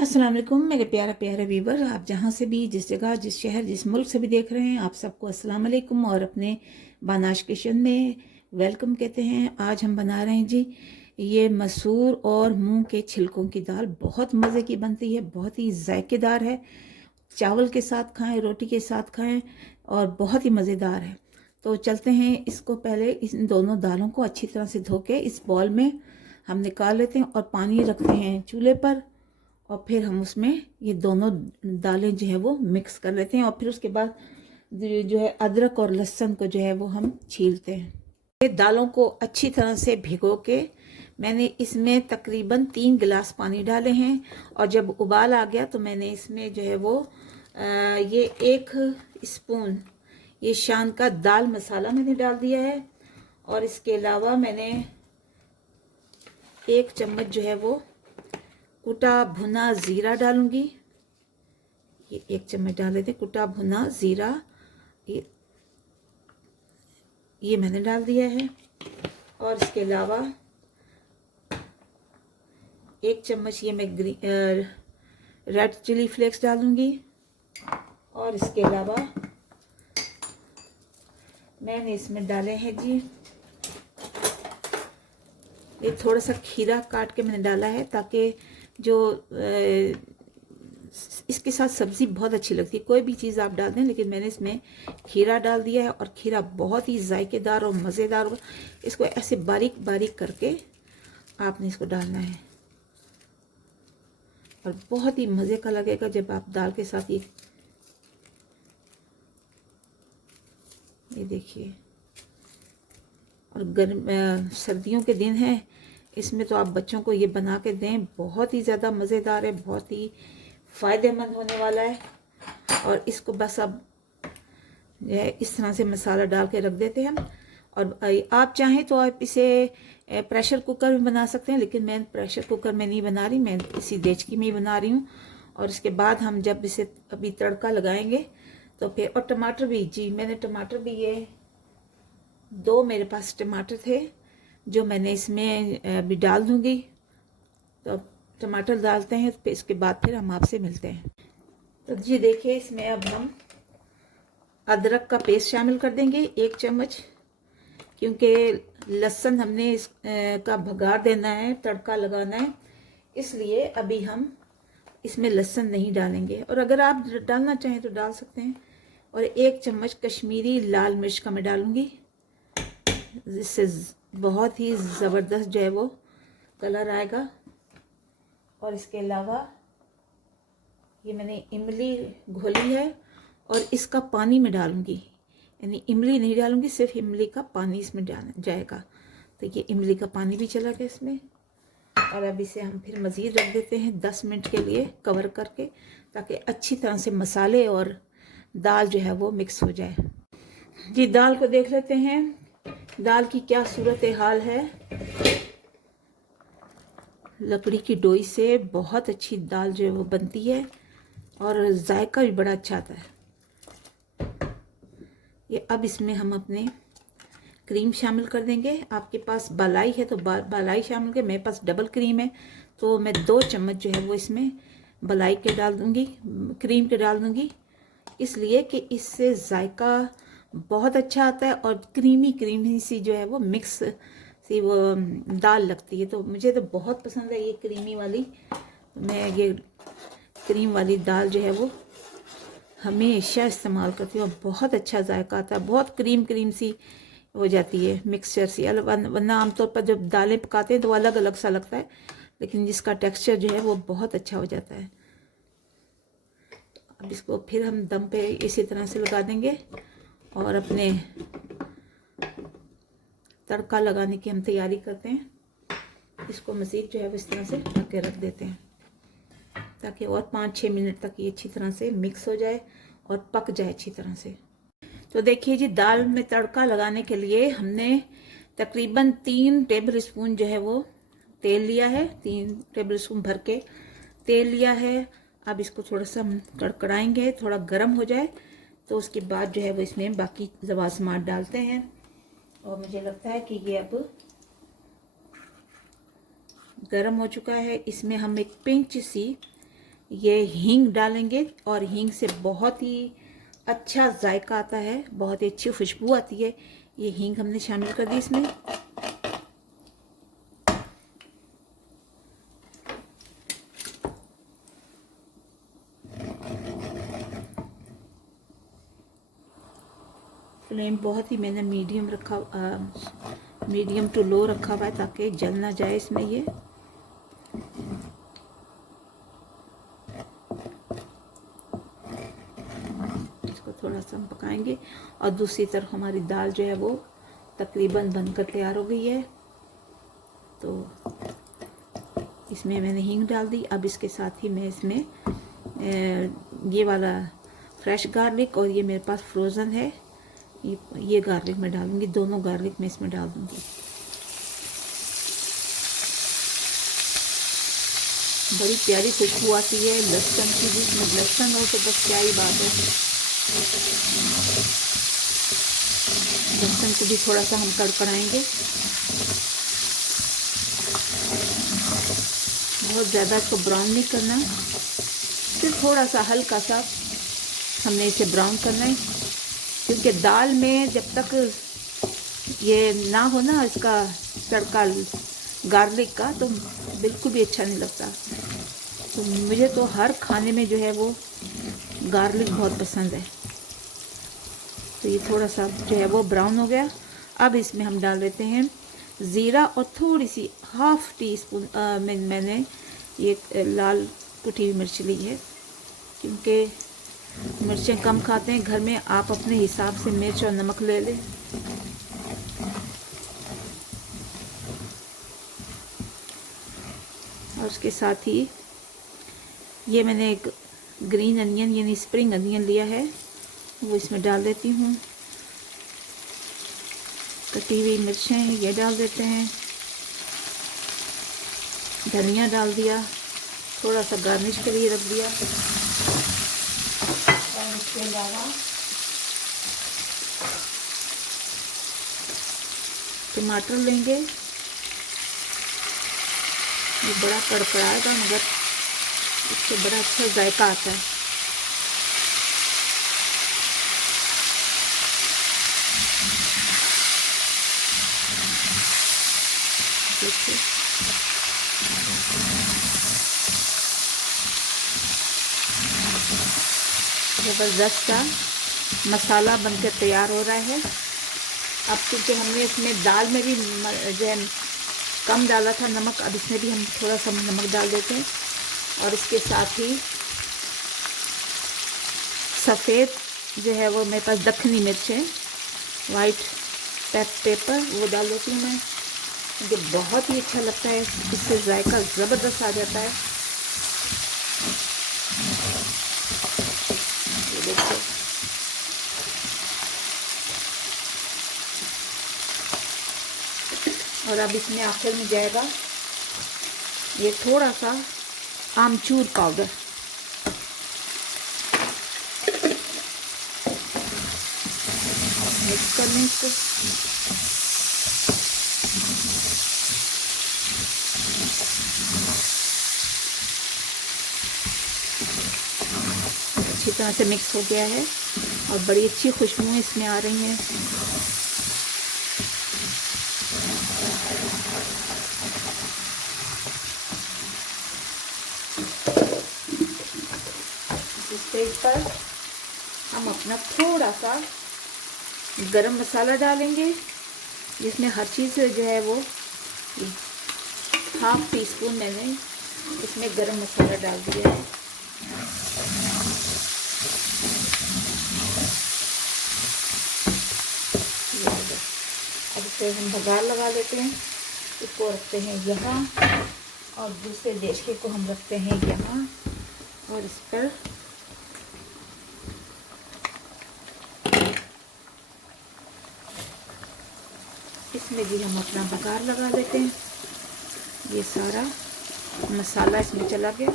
अस्सलाम वालेकुम मेरे प्यारा प्यारे व्यूवर, आप जहाँ से भी, जिस जगह, जिस शहर, जिस मुल्क से भी देख रहे हैं, आप सबको अस्सलाम वालेकुम और अपने बानाश किचन में वेलकम कहते हैं। आज हम बना रहे हैं जी ये मसूर और मूंग के छिलकों की दाल। बहुत मज़े की बनती है, बहुत ही जायकेदार है। चावल के साथ खाएं, रोटी के साथ खाएं और बहुत ही मज़ेदार है। तो चलते हैं, इसको पहले इन दोनों दालों को अच्छी तरह से धो के इस बॉल में हम निकाल लेते हैं और पानी रखते हैं चूल्हे पर। और फिर हम उसमें ये दोनों दालें जो है वो मिक्स कर लेते हैं और फिर उसके बाद जो है अदरक और लहसुन को जो है वो हम छीलते हैं। ये दालों को अच्छी तरह से भिगो के मैंने इसमें तकरीबन 3 गिलास पानी डाले हैं और जब उबाल आ गया तो मैंने इसमें जो है वो ये 1 स्पून ये शान का दाल मसाला मैंने डाल दिया है और इसके अलावा मैंने 1 चम्मच जो है वो कुटा भुना ज़ीरा डालूंगी। ये 1 चम्मच डाल देते हैं कुटा भुना ज़ीरा, ये मैंने डाल दिया है। और इसके अलावा 1 चम्मच ये मैं रेड चिली फ्लेक्स डालूंगी। और इसके अलावा मैंने इसमें डाले हैं जी ये थोड़ा सा खीरा काट के मैंने डाला है ताकि जो इसके साथ सब्ज़ी बहुत अच्छी लगती है। कोई भी चीज़ आप डाल दें, लेकिन मैंने इसमें खीरा डाल दिया है और खीरा बहुत ही जायकेदार और मज़ेदार होगा। इसको ऐसे बारीक बारीक करके आपने इसको डालना है और बहुत ही मज़े का लगेगा जब आप दाल के साथ ये देखिए। और सर्दियों के दिन है, इसमें तो आप बच्चों को ये बना के दें, बहुत ही ज़्यादा मज़ेदार है, बहुत ही फ़ायदेमंद होने वाला है। और इसको बस अब इस तरह से मसाला डाल के रख देते हैं हम। और आप चाहें तो आप इसे प्रेशर कुकर में बना सकते हैं, लेकिन मैं प्रेशर कुकर में नहीं बना रही, मैं इसी देचकी में ही बना रही हूँ। और इसके बाद हम जब इसे अभी तड़का लगाएंगे तो फिर, और टमाटर भी जी, मैंने टमाटर भी ये 2 मेरे पास टमाटर थे जो मैंने इसमें अभी डाल दूंगी। तो अब टमाटर डालते हैं, फिर इसके बाद फिर हम आपसे मिलते हैं। तो जी देखिए, इसमें अब हम अदरक का पेस्ट शामिल कर देंगे 1 चम्मच, क्योंकि लहसुन हमने का भगार देना है, तड़का लगाना है, इसलिए अभी हम इसमें लहसुन नहीं डालेंगे। और अगर आप डालना चाहें तो डाल सकते हैं। और 1 चम्मच कश्मीरी लाल मिर्च का मैं डालूंगी, जिससे बहुत ही ज़बरदस्त जो है वो कलर आएगा। और इसके अलावा ये मैंने इमली घोली है और इसका पानी मैं डालूंगी, यानी इमली नहीं डालूंगी, सिर्फ इमली का पानी इसमें जाएगा। तो ये इमली का पानी भी चला गया इसमें। और अब इसे हम फिर मज़ीद रख देते हैं 10 मिनट के लिए कवर करके, ताकि अच्छी तरह से मसाले और दाल जो है वो मिक्स हो जाए। जी दाल को देख लेते हैं, दाल की क्या सूरत हाल है। लकड़ी की डोई से बहुत अच्छी दाल जो है वो बनती है और जायका भी बड़ा अच्छा आता है। ये अब इसमें हम अपने क्रीम शामिल कर देंगे। आपके पास बालाई है तो बालाई शामिल कर, मेरे पास डबल क्रीम है तो मैं 2 चम्मच जो है वो इसमें बालाई के डाल दूंगी, क्रीम के डाल दूंगी, इसलिए कि इससे जायका बहुत अच्छा आता है और क्रीमी क्रीमी सी जो है वो मिक्स सी वो दाल लगती है। तो मुझे तो बहुत पसंद है ये क्रीमी वाली। मैं ये क्रीम वाली दाल जो है वो हमेशा इस्तेमाल करती हूँ और बहुत अच्छा जायका आता है, बहुत क्रीम क्रीम सी हो जाती है, मिक्सचर सी। वरना आमतौर पर जब दालें पकाते हैं तो अलग अलग सा लगता है, लेकिन जिसका टेक्सचर जो है वो बहुत अच्छा हो जाता है। अब इसको फिर हम दम पे इसी तरह से लगा देंगे और अपने तड़का लगाने की हम तैयारी करते हैं। इसको मज़ीद जो है वो इस तरह से ढक के रख देते हैं ताकि और 5-6 मिनट तक ये अच्छी तरह से मिक्स हो जाए और पक जाए अच्छी तरह से। तो देखिए जी, दाल में तड़का लगाने के लिए हमने तकरीबन 3 टेबल स्पून जो है वो तेल लिया है, 3 टेबल स्पून भर के तेल लिया है। अब इसको थोड़ा सा कड़कड़ाएंगे, थोड़ा गर्म हो जाए तो उसके बाद जो है वो इसमें बाकी लवाजमात डालते हैं। और मुझे लगता है कि ये अब गर्म हो चुका है। इसमें हम एक पिंच सी ये हींग डालेंगे और हींग से बहुत ही अच्छा जायका आता है, बहुत ही अच्छी खुशबू आती है। ये हींग हमने शामिल कर दी इसमें। फ्लेम बहुत ही मैंने मीडियम टू लो रखा हुआ है ताकि जल ना जाए इसमें ये। इसको थोड़ा सा हम पकाएंगे और दूसरी तरफ हमारी दाल जो है वो तकरीबन बनकर तैयार हो गई है। तो इसमें मैंने हींग डाल दी। अब इसके साथ ही मैं इसमें ये वाला फ्रेश गार्लिक और ये मेरे पास फ्रोज़न है, ये गार्लिक मैं डालूंगी। दोनों गार्लिक मैं इसमें डाल दूंगी। बड़ी प्यारी खुशबू आती है लहसुन की भी। इसमें लहसुन हो तो बस क्या ही बात है। लहसुन को भी थोड़ा सा हम कड़कड़ाएंगे। बहुत ज़्यादा इसको ब्राउन नहीं करना, सिर्फ थोड़ा सा हल्का सा हमने इसे ब्राउन करना है, क्योंकि दाल में जब तक ये ना हो ना इसका तड़का गार्लिक का तो बिल्कुल भी अच्छा नहीं लगता। तो मुझे तो हर खाने में जो है वो गार्लिक बहुत पसंद है। तो ये थोड़ा सा जो है वो ब्राउन हो गया। अब इसमें हम डाल देते हैं ज़ीरा और थोड़ी सी हाफ़ टी स्पून मैंने ये लाल कुटी हुई मिर्च ली है, क्योंकि मिर्चें कम खाते हैं घर में। आप अपने हिसाब से मिर्च और नमक ले लें। और उसके साथ ही ये मैंने एक ग्रीन अनियन यानी स्प्रिंग अनियन लिया है, वो इसमें डाल देती हूँ। कटी हुई मिर्चें हैं ये डाल देते हैं। धनिया डाल दिया, थोड़ा सा गार्निश के लिए रख दिया। और इसके अलावा टमाटर लेंगे। ये बड़ा कड़कड़ाएगा मगर इससे बड़ा अच्छा जायका आता है। देखिए ज़बरदस्त सा मसाला बनकर तैयार हो रहा है। अब क्योंकि हमने इसमें दाल में भी जो है कम डाला था नमक, अब इसमें भी हम थोड़ा सा नमक डाल देते हैं। और इसके साथ ही सफ़ेद जो है वो मेरे पास दखनी मिर्च है, वाइट पेपर, वो डाल देती हूँ मैं। मुझे बहुत ही अच्छा लगता है, इससे जायका ज़बरदस्त आ जाता है। ये देखिए और अब इसमें आखिर में जाएगा ये थोड़ा सा आमचूर पाउडर। मिक्स कर लें इसको। अच्छी तरह से मिक्स हो गया है और बड़ी अच्छी खुशबू इसमें आ रही हैं। इस स्टेज पर हम अपना थोड़ा सा गरम मसाला डालेंगे, जिसमें हर चीज़ जो है वो हाफ टी स्पून मैंने इसमें गरम मसाला डाल दिया है। अब इसे हम बघार लगा लेते हैं। इसको रखते हैं यहाँ और दूसरे देशके को हम रखते हैं यहाँ, और इस पर इसमें भी हम अपना बघार लगा देते हैं। ये सारा मसाला इसमें चला गया।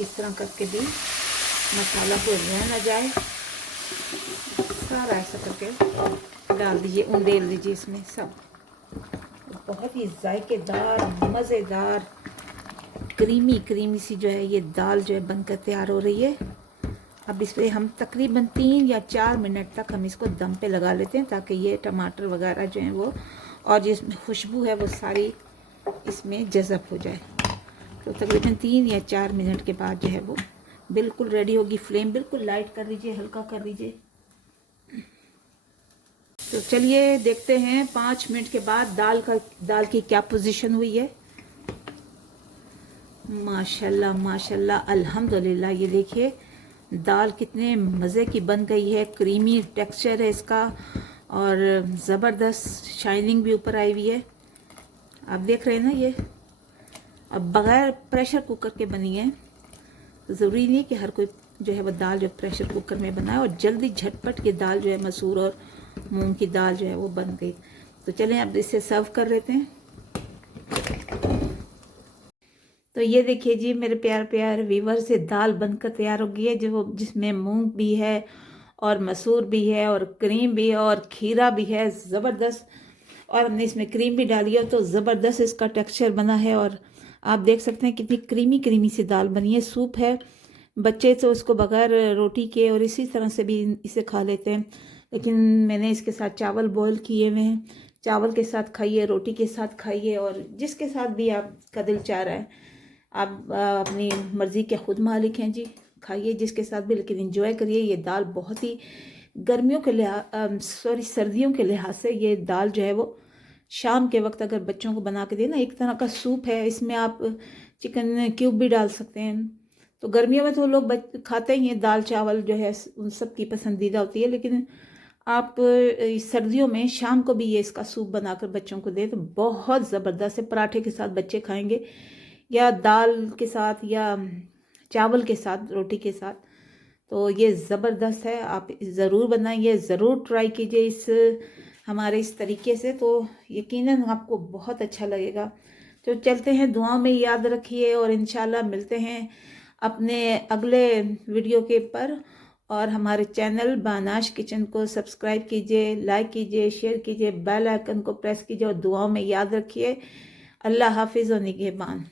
इस तरह करके भी मसाला को रहना जाए सारा ऐसा करके डाल दीजिए, उंडेल दीजिए इसमें सब। बहुत ही जायकेदार, मज़ेदार, क्रीमी क्रीमी सी जो है ये दाल जो है बनकर तैयार हो रही है। अब इस पर हम तकरीबन 3 या 4 मिनट तक हम इसको दम पे लगा लेते हैं, ताकि ये टमाटर वगैरह जो हैं वो और जिसमें खुशबू है वो सारी इसमें जज़ब हो जाए। तो तकरीबन 3 या 4 मिनट के बाद जो है वो बिल्कुल रेडी होगी। फ्लेम बिल्कुल लाइट कर दीजिए, हल्का कर दीजिए। तो चलिए देखते हैं 5 मिनट के बाद दाल की क्या पोजीशन हुई है। माशाल्लाह माशाल्लाह, अल्हम्दुलिल्लाह। ये देखिए दाल कितने मज़े की बन गई है, क्रीमी टेक्सचर है इसका और ज़बरदस्त शाइनिंग भी ऊपर आई हुई है। आप देख रहे हैं ना ये। अब बग़ैर प्रेशर कुकर के बनी है, तो ज़रूरी नहीं कि हर कोई जो है वो दाल जो प्रेशर कुकर में बनाए, और जल्दी झटपट की दाल जो है मसूर और मूंग की दाल जो है वो बन गई। तो चलें अब इसे सर्व कर लेते हैं। तो ये देखिए जी मेरे प्यार प्यार व्यूअर से दाल बनकर तैयार हो गई है, जो जिसमें मूंग भी है और मसूर भी है और क्रीम भी है और खीरा भी है, ज़बरदस्त। और हमने इसमें क्रीम भी डाली है, तो ज़बरदस्त इसका टेक्सचर बना है। और आप देख सकते हैं कितनी क्रीमी क्रीमी सी दाल बनी है। सूप है, बच्चे तो इसको बगैर रोटी के और इसी तरह से भी इसे खा लेते हैं, लेकिन मैंने इसके साथ चावल बॉईल किए हुए हैं। चावल के साथ खाइए, रोटी के साथ खाइए, और जिसके साथ भी आपका दिल चाह रहा है। आप अपनी मर्ज़ी के खुद मालिक हैं जी, खाइए जिसके साथ भी, लेकिन एंजॉय करिए। ये दाल बहुत ही गर्मियों के लिहाज सर्दियों के लिहाज से ये दाल जो है वो शाम के वक्त अगर बच्चों को बना के देना, एक तरह का सूप है। इसमें आप चिकन क्यूब भी डाल सकते हैं। तो गर्मियों में तो लोग खाते ही हैं, दाल चावल जो है उन सब की पसंदीदा होती है, लेकिन आप सर्दियों में शाम को भी ये इसका सूप बनाकर बच्चों को दें तो बहुत ज़बरदस्त है। पराठे के साथ बच्चे खाएंगे, या दाल के साथ, या चावल के साथ, रोटी के साथ। तो ये ज़बरदस्त है, आप ज़रूर बनाइए, ज़रूर ट्राई कीजिए हमारे इस तरीके से, तो यकीनन आपको बहुत अच्छा लगेगा। तो चलते हैं, दुआओं में याद रखिए, और इंशाल्लाह मिलते हैं अपने अगले वीडियो के पर। और हमारे चैनल बानाश किचन को सब्सक्राइब कीजिए, लाइक कीजिए, शेयर कीजिए, बेल आइकन को प्रेस कीजिए, और दुआओं में याद रखिए। अल्लाह हाफिज़ और निगहबान।